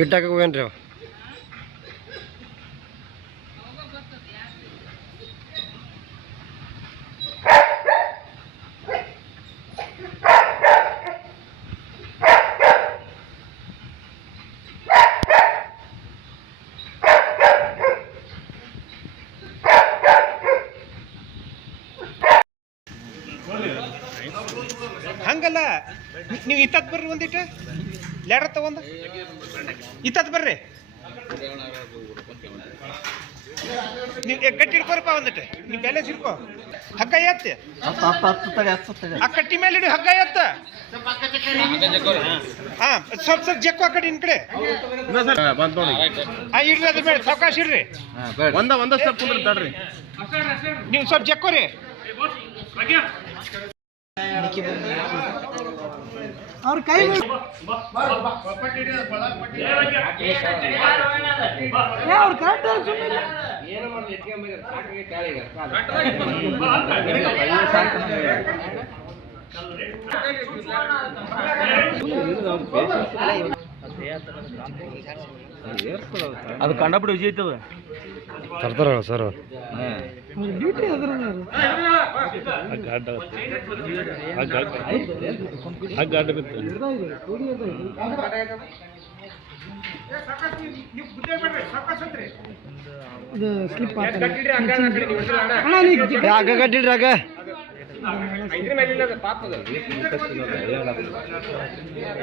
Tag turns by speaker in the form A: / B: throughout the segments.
A: ಇಟ್ಟಾಕ ಹೋಗ್ಯಾನ್ರಿ ಅವ.
B: ಹಂಗಲ್ಲ ನೀವು ಇತ್ತತ್ ಬರ್ರಿ ಒಂದಿಟ್ಟು ಲ್ಯಾಡರ್ ಒಂದು ಇತ್ತ ಬರ್ರಿ. ನೀವು ಕಟ್ಟಿ ಹಿಡ್ಕೊರಪ್ಪ ಒಂದಿಟ್ಟು ನೀವು ಬ್ಯಾಲೆನ್ಸ್ ಸಿಡ್ಕೋ ಹಗ್ಗ ಎತ್ತಿ. ಆ ಕಟ್ಟಿ ಮೇಲೆ ಇಡಿ ಹಗ್ಗ ಎತ್ತ. ಹಾ ಸ್ವಲ್ಪ ಸ್ವಲ್ಪ ಜಕ್ಕು ಆ ಕಡೆ ಇನ್ ಕಡೆ. ಹಾ ಇಡ್ರಿ ಅದ್ರ ಮೇಲೆ ಸಾವಕಾಶ ಇಡ್ರಿ.
A: ಒಂದ ಒಂದ ಸ್ಟೆಪ್ ಕುಂದ್ರಿ ತಡ್ರಿ.
B: ನೀವು ಸ್ವಲ್ಪ ಜಕ್ಕೋರಿ
C: ಅವ್ರ ಕೈ ಅವ್ರು ಕರೆಕ್ಟ್ ಸುಮ್ಮನೆ
D: ಅದು ಕಂಡಬಿಟ್ಟು ವಿಜಯ್ ಐತದ
A: ತರ್ತಾರ ಸರ್
C: ಡ್ಯೂಟಿ ಅದ್ರ ಸ್ಲಿಪ್ ಆಗ್ತದೆ ಅಣ್ಣ ನೀ
A: ಹಗ್ಗ ಕಟ್ಟಿಡ್ರಿ ಹಗ್ಗ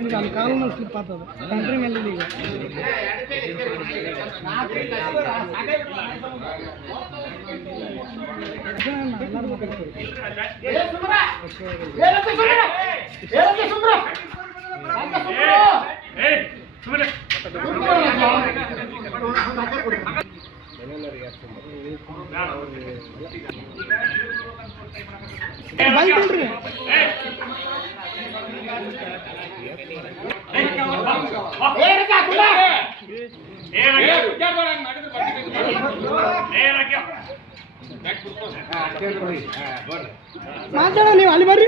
C: ಈಗ ಅಲ್ಲಿ ಕಾಲು ಮೇಲೆ ಸ್ಲಿಪ್ ಆಗ್ತದೆ ಕಂಟ್ರಿ ಮೇಲೆ ಇದೆ ಈಗ ಏ ಬಿಡ್ರಿ ಮಾತಾಡ ನೀವು ಅಲ್ಲಿ ಬರ್ರಿ.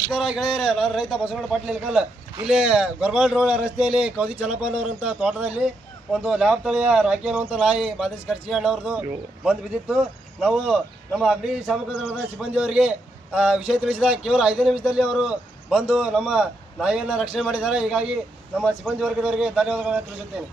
A: ನಮಸ್ಕಾರ ಗೆಳೆಯರೆ ನಾನು ರೈತ ಬಸವಣ್ಣ ಪಾಟೀಲ್ ಇಲ್ಕಲ್ ಇಲ್ಲಿ ಗೊರ್ಬಾಳ್ ರೋಡ್ ರಸ್ತೆಯಲ್ಲಿ ಕೌದಿ ಚಲಪನವರಂತ ತೋಟದಲ್ಲಿ ಒಂದು ಲ್ಯಾಬ್ ತಳಿಯ ರಾಕಿ ಅನ್ನುವಂಥ ನಾಯಿ ಮಾದೇಶ್ ಖರ್ಚಿ ಅಣ್ಣವ್ರದ್ದು ಬಂದು ಬಿದ್ದಿತ್ತು. ನಾವು ನಮ್ಮ ಅಗ್ನಿ ಶಾಮಕ ದಳದ ಸಿಬ್ಬಂದಿಯವರಿಗೆ ವಿಷಯ ತಿಳಿಸಿದ ಕೇವಲ ಐದು ನಿಮಿಷದಲ್ಲಿ ಅವರು ಬಂದು ನಮ್ಮ ನಾಯಿಯನ್ನು ರಕ್ಷಣೆ ಮಾಡಿದ್ದಾರೆ. ಹೀಗಾಗಿ ನಮ್ಮ ಸಿಬ್ಬಂದಿ ವರ್ಗದವರಿಗೆ ಧನ್ಯವಾದಗಳನ್ನು ತಿಳಿಸುತ್ತೇನೆ.